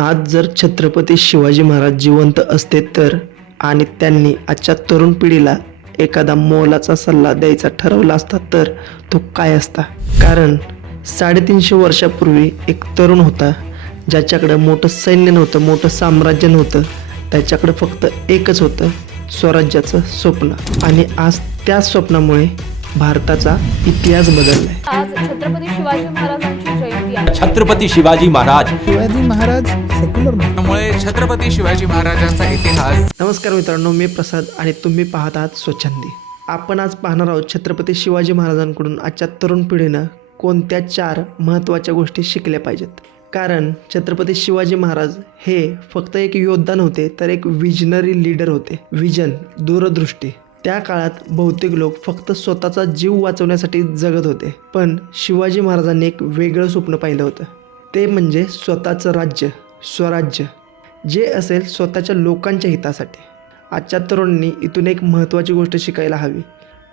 आज जर छत्रपती शिवाजी महाराज जिवंत असते तर आणि त्यांनी आजच्या तरुण पिढीला एखादा मोलाचा सल्ला द्यायचा ठरवला असता तर तो काय असता? कारण 350 वर्षापूर्वी एक तरुण होता ज्याच्याकडे मोठं सैन्य नव्हतं, मोठं साम्राज्य नव्हतं, त्याच्याकडे फक्त एकच होतं, स्वराज्याचं स्वप्न. आणि आज त्या स्वप्नामुळे भारताचा इतिहास बदललाय. आज छत्रपती शिवाजी महाराजांची जयंती आहे. छत्रपती शिवाजी महाराज सेक्युलर त्यामुळे छत्रपती शिवाजी महाराजांचा इतिहास. नमस्कार मित्रांनो, मी प्रसाद आणि तुम्ही पाहत आहात स्वच्छंदी. आपण आज पाहणार आहोत छत्रपती शिवाजी महाराजांकडून आजच्या तरुण पिढीनं कोणत्या 4 महत्त्वाच्या गोष्टी शिकल्या पाहिजेत. कारण छत्रपती शिवाजी महाराज हे फक्त एक योद्धा नव्हते तर एक विजनरी लीडर होते. विजन, दूरदृष्टी. त्या काळात बहुतेक लोक फक्त स्वतःचा जीव वाचवण्यासाठी जगत होते, पण शिवाजी महाराजांनी एक वेगळं स्वप्न पाहिलं होतं. ते म्हणजे स्वतःचं राज्य, स्वराज्य, जे असेल स्वतःच्या लोकांच्या हितासाठी. आजच्या तरुणांनी इथून एक महत्त्वाची गोष्ट शिकायला हवी,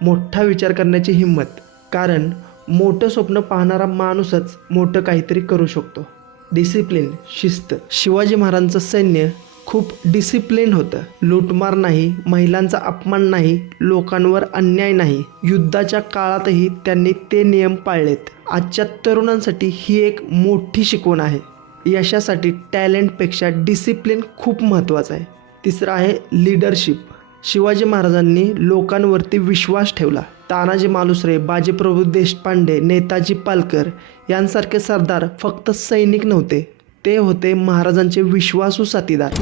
मोठा विचार करण्याची हिंमत. कारण मोठं स्वप्न पाहणारा माणूसच मोठं काहीतरी करू शकतो. डिसिप्लिन, शिस्त. शिवाजी महाराजांचं सैन्य खूप डिसिप्लिन होतं. लूटमार नाही, महिलांचा अपमान नाही, लोकांवर अन्याय नाही. युद्धाच्या काळातही त्यांनी ते नियम पाळलेत. आजच्या तरुणांसाठी ही एक मोठी शिकवण आहे. यशासाठी टॅलेंटपेक्षा डिसिप्लिन खूप महत्त्वाचं आहे. तिसरं आहे लीडरशिप. शिवाजी महाराजांनी लोकांवरती विश्वास ठेवला. तानाजी मालुसरे, बाजीप्रभू देशपांडे, नेताजी पालकर यांसारखे सरदार फक्त सैनिक नव्हते, ते होते महाराजांचे विश्वासू साथीदार.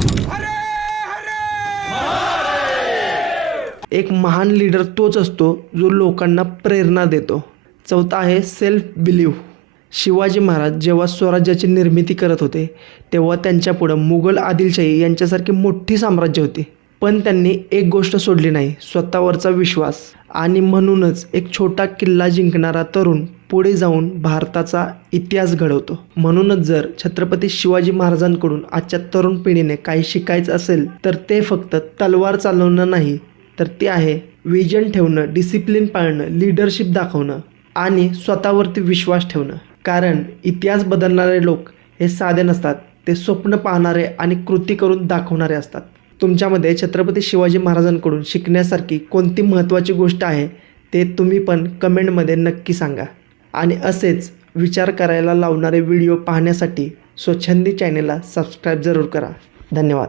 एक महान लीडर तोच असतो जो लोकांना प्रेरणा देतो. चौथा आहे सेल्फ बिलीव्ह. शिवाजी महाराज जेव्हा स्वराज्याची निर्मिती करत होते तेव्हा त्यांच्यापुढं मुघल आदिलशाही यांच्यासारखी मोठी साम्राज्य होती, पण त्यांनी एक गोष्ट सोडली नाही, स्वतःवरचा विश्वास. आणि म्हणूनच एक छोटा किल्ला जिंकणारा तरुण पुढे जाऊन भारताचा इतिहास घडवतो. म्हणूनच जर छत्रपती शिवाजी महाराजांकडून आजच्या तरुण पिढीने काही शिकायचं असेल तर ते फक्त तलवार चालवणं नाही, तर ते आहे विजन ठेवणं, डिसिप्लिन पाळणं, लीडरशिप दाखवणं आणि स्वतःवरती विश्वास ठेवणं. कारण इतिहास बदलणारे लोक हे साधे नसतात, ते स्वप्न पाहणारे आणि कृती करून दाखवणारे असतात. तुमच्यामध्ये छत्रपती शिवाजी महाराजांकडून शिकण्यासारखी कोणती महत्त्वाची गोष्ट आहे ते तुम्ही पण कमेंटमध्ये नक्की सांगा. आणि असेच विचार करायला लावणारे व्हिडिओ पाहण्यासाठी स्वच्छंदी चॅनेलला सबस्क्राईब जरूर करा. धन्यवाद.